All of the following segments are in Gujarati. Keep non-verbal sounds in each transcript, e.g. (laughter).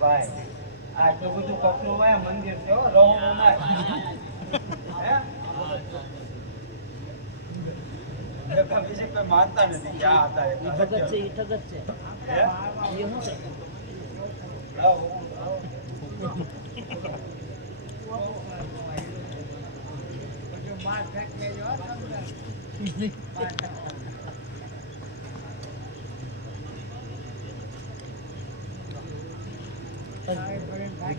ભાઈ. આટલું બધું કપડું હોય મંદિર છે હો, રહો માં હે? એ તો બીજે કોઈ માનતા નથી કે આ હતા ઈ ભગત છે ઈ ઠગત છે. હે? એ શું છે? આવો, આવો. (laughs)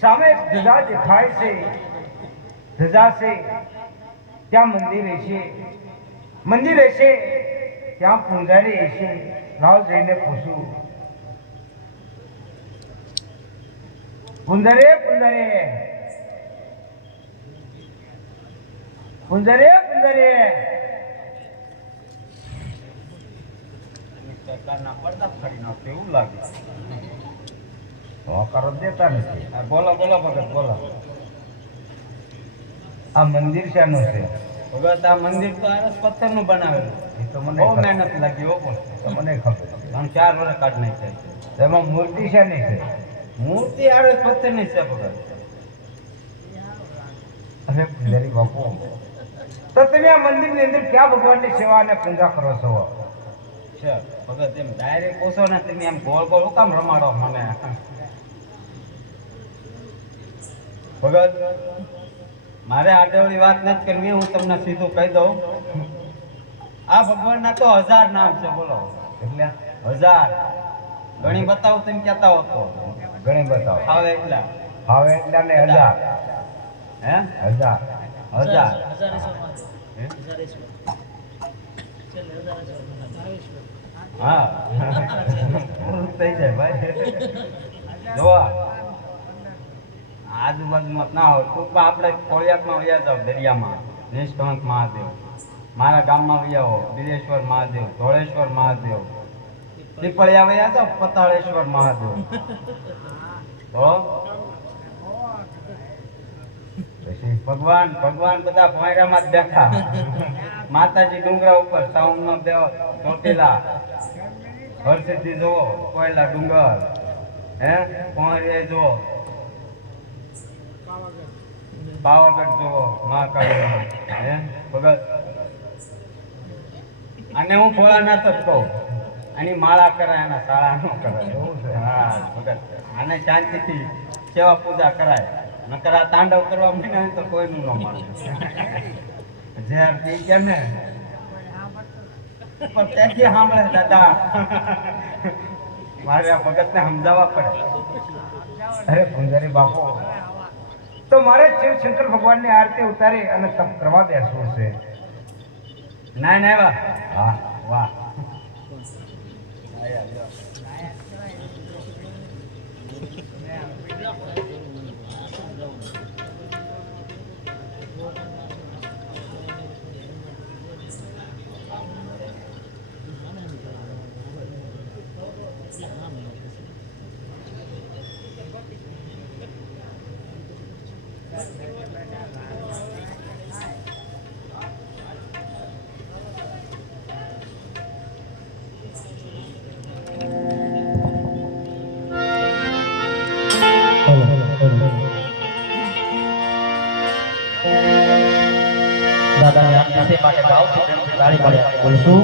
સામે ધજા દેખાય છે, ધજા છે, ત્યાં મંદિર હશે. મંદિર હશે, ત્યાં પૂંજારી હશે. રાવ જઈને પૂછું. પૂંજારે પુંદરે પૂંજારે પૂંજારે. ના પડદા કરી નાખતો એવું લાગે. હોકારો દેતા નથી. બોલો બોલો ભગત બોલો. આ મંદિર શાનું છે? ભગત આ મંદિર તો આરસ પથ્થરનું બનાવેલું. એ તો મને બહુ મહેનત લાગી હો તો મને ખબર. ચાર વર્ષ કાઢ નાખ્યા છે. એમાં મૂર્તિ શાની છે? મૂર્તિ આરસ પથ્થરની છે ભગત. અરે પૂજારી બાપુ. તો તમે આ મંદિરની અંદર ક્યાં ભગવાનની સેવા અને પૂજા કરો છો? ભગત એમ ડાયરેક્ટ ઓછો ને તમે એમ ગોળ ગોળ કામ રમાડો મને? ભગત મારે આડેવળી વાત નથી કરવી હું તમને સીધું કહી દઉં. આ ભગવાનના તો હજાર નામ છે બોલો. એટલે? હજાર. ઘણી બતાવો તમે કહેતા હો તો. ઘણી બતાવો. આવે એટલા. હવે એટલા ને હજાર. હે? હજાર. હજાર. હા? (laughs) થઈ જાય ભાઈ. (laughs) જોવા આજુબાજુમાં ના હોય. ટૂંકમાં આપણે કોળિયાકમાં વયા જાવ દરિયામાં. નિષ્કલંક મહાદેવ. મારા ગામમાં વયા હો, બિલેશ્વર મહાદેવ, ધોળેશ્વર મહાદેવ. પીપળિયા વયા જાવ પતાળેશ્વર મહાદેવ. તો ભગવાન ભગવાન બધા ભોંયરામાં જ બેઠા. માતાજી ડુંગરા ઉપર સાઉન્ડમાં બે ચોટીલા. હરસિદ્ધિ જુઓ, કોયલા ડુંગર. હે? કોણ જુઓ. પાવાગઢ જુઓ, મહાકાળી ભગત. અને હું ભોળાનાથ જ કહું. આની માળા કરાય એના શાળા નો કરાય. એવું છે? હા, ભગત. સેવા પૂજા કરાય. નકર આ તાંડવ કરવા માંડે તો કોઈનું ન માને ઝેર પી કે ને? પણ ત્યાંથી સાંભળે દાદા. મારે આ ભગતને સમજાવવા પડે. અરે ભંગારી બાપુ. તો મારે શિવ શંકર ભગવાનની આરતી ઉતારી અને તપ કરવા બેસવું છે. ના ના વાહ. વાહ. વાહ ભાવથી તાળી પાડ્યા બોલશું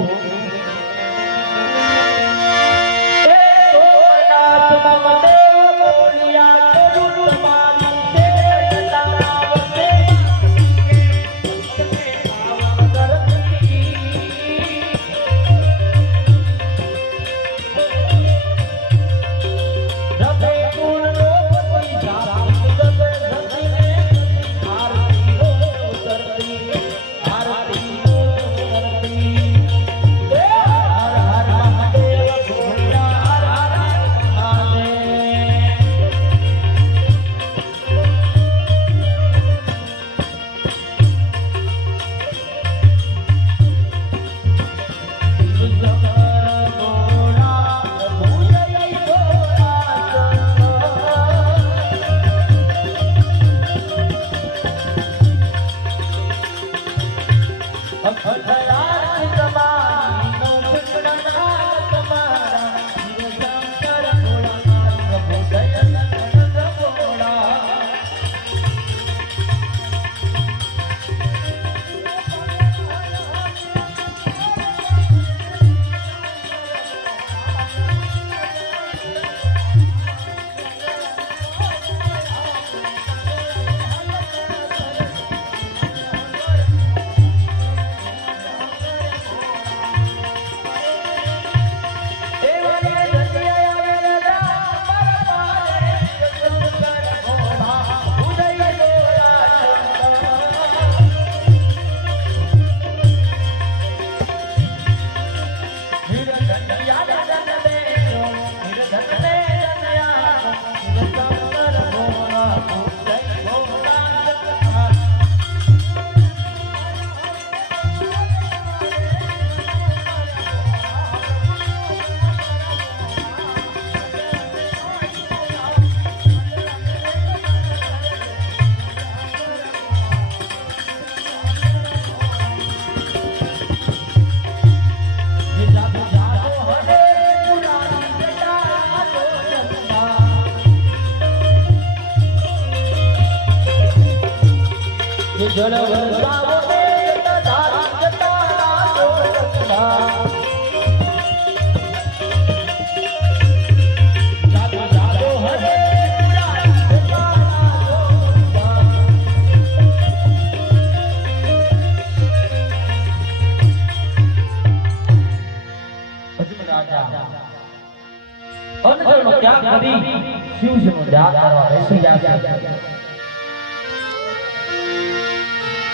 અનજળનો ત્યાગ કરી શિવજીનું ધ્યાન કરવા બેસી ગયા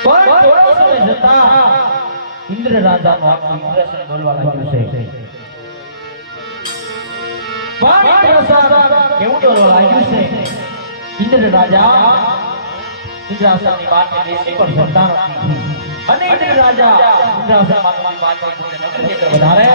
પણ થોડો ઇન્દ્ર રાજા નો ઇમ્પ્રેશન બોલવા લાગ્યું છે. કેવું બોલવા લાગ્યું છે? ઇન્દ્ર રાજા અને રાજા વધારે